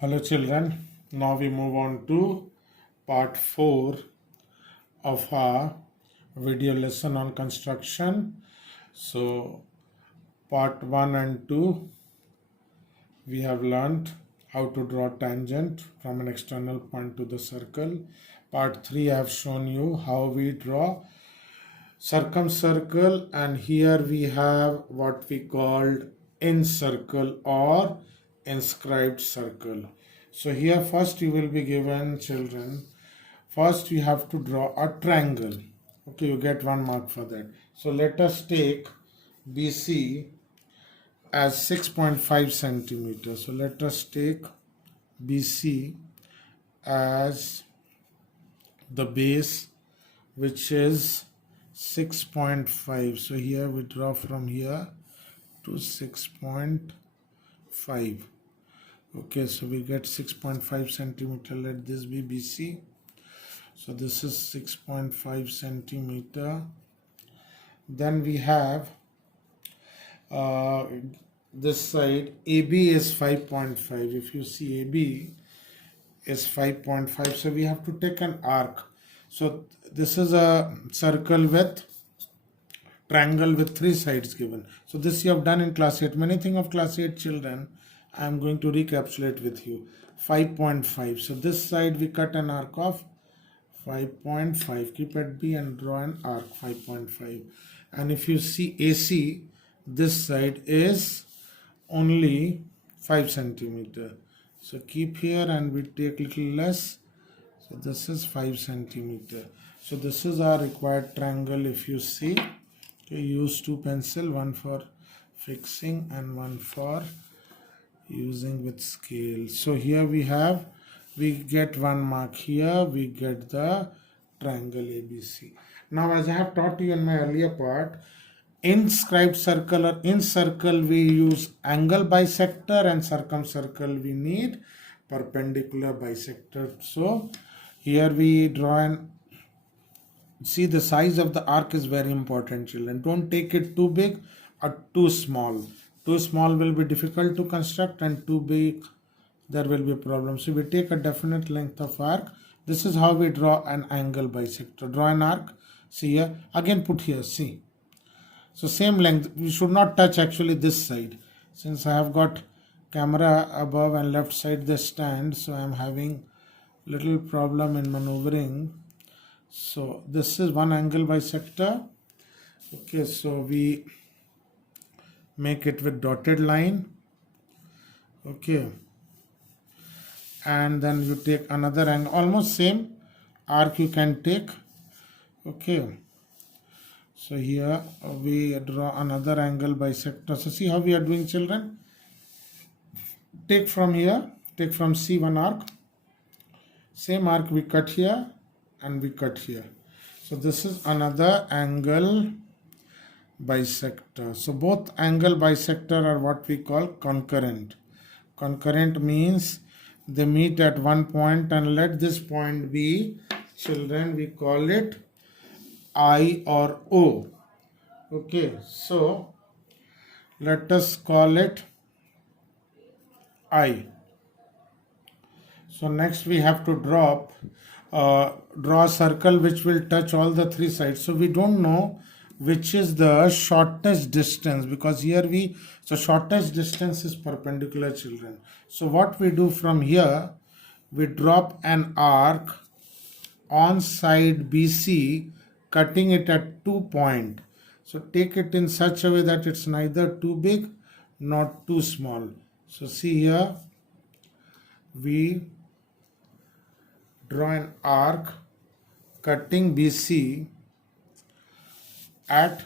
Hello children, now we move on to part 4 of our video lesson on construction. So part 1 and 2 we have learned how to draw tangent from an external point to the circle. Part 3 I have shown you how we draw circumcircle, and here we have what we called incircle or inscribed circle. So here first you will be given, children, first you have to draw a triangle. Okay, you get 1 mark for that. So let us take BC as 6.5 centimeters. So let us take BC as the base, which is 6.5. So here we draw from here to 6.5. Okay, so we get 6.5 centimeter. Let this be BC. So this is 6.5 centimeter. Then we have this side, AB is 5.5. If you see, AB is 5.5. So we have to take an arc. So this is a circle with triangle with 3 sides given. So this you have done in class 8. Many things of class 8, children, I am going to recapitulate with you. 5.5. So this side we cut an arc of 5.5. Keep at B and draw an arc 5.5. And if you see AC, this side is only 5 centimeter. So keep here and we take little less. So this is 5 centimeter. So this is our required triangle. If you see, okay, use 2 pencil, one for fixing and one for using with scale. So here we get 1 mark here, we get the triangle ABC. Now as I have taught you in my earlier part, inscribed circle or in circle we use angle bisector, and circumcircle we need perpendicular bisector. So here we draw and see the size of the arc is very important, children. Don't take it too big or too small. Too small will be difficult to construct, and too big there will be a problem. So we take a definite length of arc. This is how we draw an angle bisector. Draw an arc. See here. Again put here. See. So same length. We should not touch actually this side. Since I have got camera above and left side the stand, so I am having little problem in maneuvering. So this is one angle bisector. Okay, so we make it with dotted line. Okay, and then you take another angle, almost same arc you can take. Okay, so here we draw another angle bisector. So see how we are doing, children. Take from here, take from C one arc, same arc we cut here and we cut here. So this is another angle bisector. So both angle bisector are what we call concurrent. Concurrent means they meet at one point, and let this point be, children, we call it I or O. Okay, so let us call it I. So next we have to draw a circle which will touch all the 3 sides. So we don't know which is the shortest distance, because here so shortest distance is perpendicular, children. So what we do from here, we drop an arc on side BC, cutting it at 2 points. So take it in such a way that it's neither too big nor too small. So see here, we draw an arc cutting BC at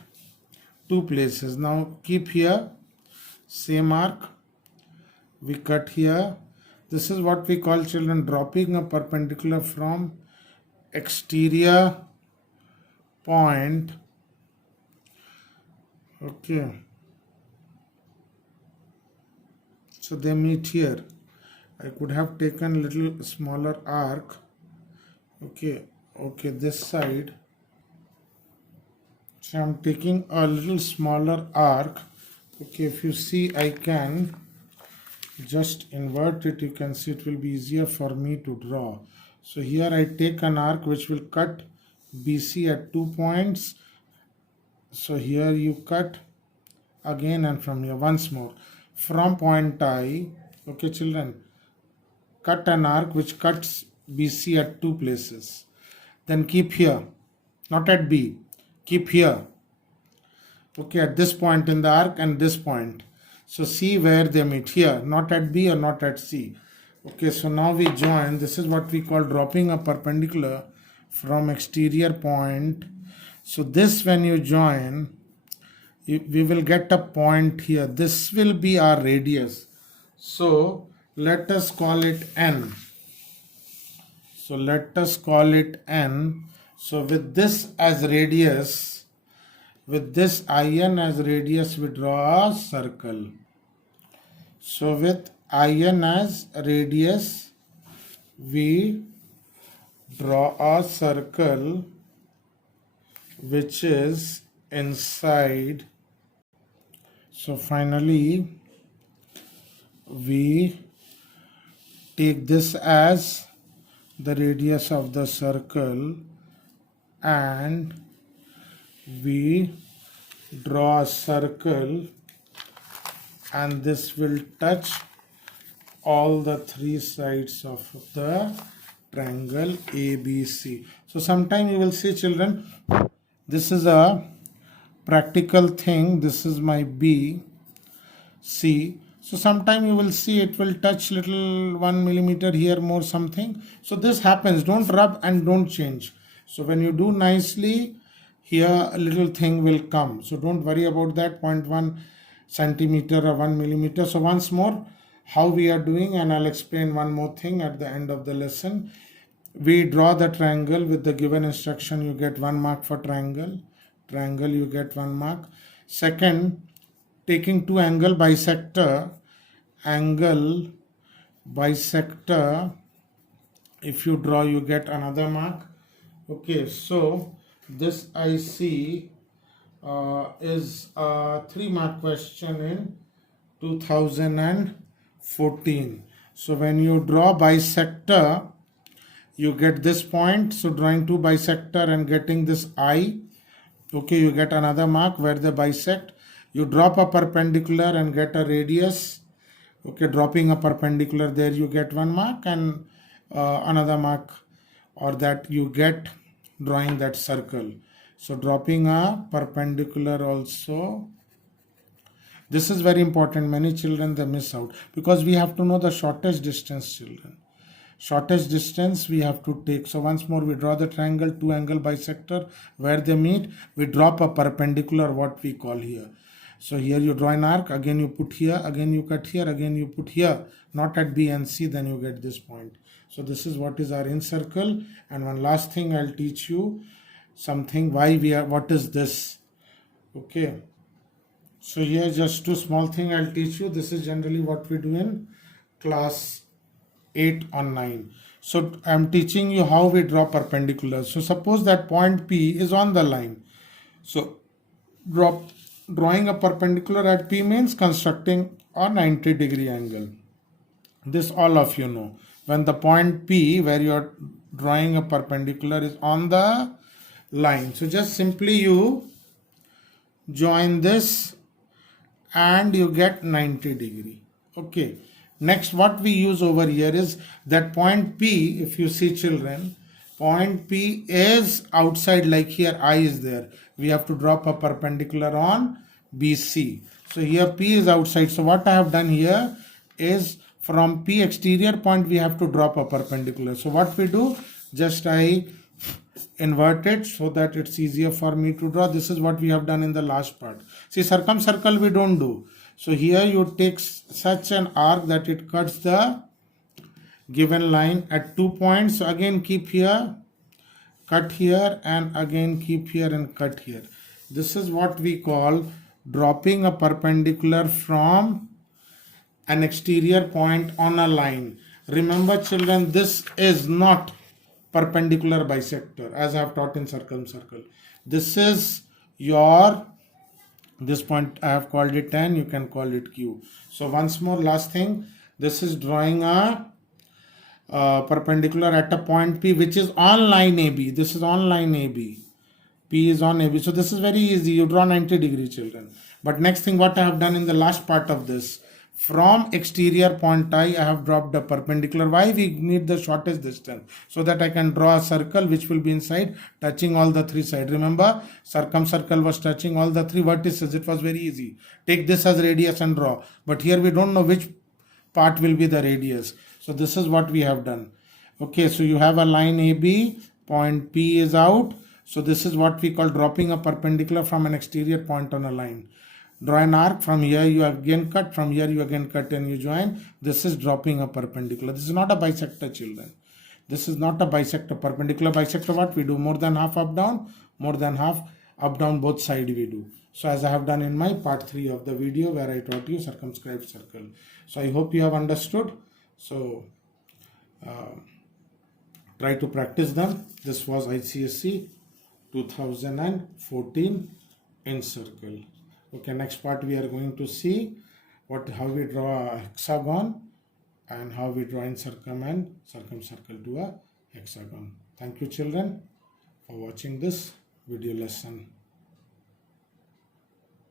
2 places. Now keep here, same arc, we cut here. This is what we call, children, dropping a perpendicular from exterior point. Okay, so they meet here. I could have taken little smaller arc. Okay, this side. So I'm taking a little smaller arc. Okay, if you see, I can just invert it. You can see it will be easier for me to draw. So here I take an arc which will cut BC at 2 points. So here you cut again, and from here once more from point I. Okay children, cut an arc which cuts BC at 2 places. Then keep here, not at B, keep here. Okay, at this point in the arc and this point. So see where they meet here, not at B or not at C. Okay, so now we join. This is what we call dropping a perpendicular from exterior point. So this, when you join, we will get a point here. This will be our radius. So let us call it N. So let us call it N. So with this as radius, with this IN as radius, we draw a circle. So with IN as radius, we draw a circle which is inside. So finally, we take this as the radius of the circle and we draw a circle, and this will touch all the three sides of the triangle ABC. So sometime you will see children, this is a practical thing. This is my B, C. So sometime you will see it will touch little 1 millimeter here more something. So this happens. Don't rub and don't change. So when you do nicely, here a little thing will come. So don't worry about that 0.1 centimeter or 1 millimeter. So once more, how we are doing, and I'll explain one more thing at the end of the lesson. We draw the triangle with the given instruction. You get 1 mark for triangle. Triangle, you get 1 mark. Second, taking two angle bisector, if you draw, you get another mark. Okay, so this I see is a 3-mark question in 2014. So when you draw bisector, you get this point. So drawing two bisector and getting this I, okay, you get another mark where they bisect. You drop a perpendicular and get a radius. Okay, dropping a perpendicular, there you get 1 mark, and another mark, or that you get drawing that circle. So dropping a perpendicular also. This is very important. Many children, they miss out because we have to know the shortest distance, children. Shortest distance we have to take. So once more, we draw the triangle, two angle bisector, where they meet, we drop a perpendicular, what we call here. So here you draw an arc, again you put here, again you cut here, again you put here, not at B and C, then you get this point. So this is what is our in circle. And one last thing I'll teach you something, why we are, what is this? Okay. So here just two small thing I'll teach you. This is generally what we do in class 8 or 9. So I'm teaching you how we draw perpendiculars. So suppose that point P is on the line. So drawing a perpendicular at P means constructing a 90-degree angle. This all of you know. When the point P where you are drawing a perpendicular is on the line. So just simply you join this and you get 90 degree. Okay. Next, what we use over here is that point P, if you see children, point P is outside, like here I is there. We have to drop a perpendicular on BC. So here P is outside. So what I have done here is from P exterior point we have to drop a perpendicular. So what we do, just I invert it so that it's easier for me to draw. This is what we have done in the last part. See, circumcircle we don't do. So here you take such an arc that it cuts the given line at 2 points. So again keep here, cut here, and again keep here and cut here. This is what we call dropping a perpendicular from an exterior point on a line. Remember children, this is not perpendicular bisector as I have taught in circumcircle. This is your, this point I have called it N, you can call it Q. So once more, last thing, This is drawing a perpendicular at a point P which is on line AB. This is on line AB. P is on AB. So this is very easy. You draw 90 degree, children. But next thing what I have done in the last part of this, from exterior point I have dropped a perpendicular. Why? We need the shortest distance so that I can draw a circle which will be inside touching all the three sides. Remember, circumcircle was touching all the three vertices. It was very easy. Take this as radius and draw. But here we don't know which part will be the radius. So this is what we have done. Okay, so you have a line AB, point P is out. So this is what we call dropping a perpendicular from an exterior point on a line. Draw an arc. From here you again cut, from here you again cut and you join. This is dropping a perpendicular. This is not a bisector, children. This is not a bisector. Perpendicular bisector, what we do? More than half up down, more than half up down, both side we do. So as I have done in my part 3 of the video where I taught you circumscribed circle. So I hope you have understood. So try to practice them. This was ICSE 2014 in circle. Okay, next part we are going to see how we draw a hexagon and how we draw in circumcircle to a hexagon. Thank you, children, for watching this video lesson.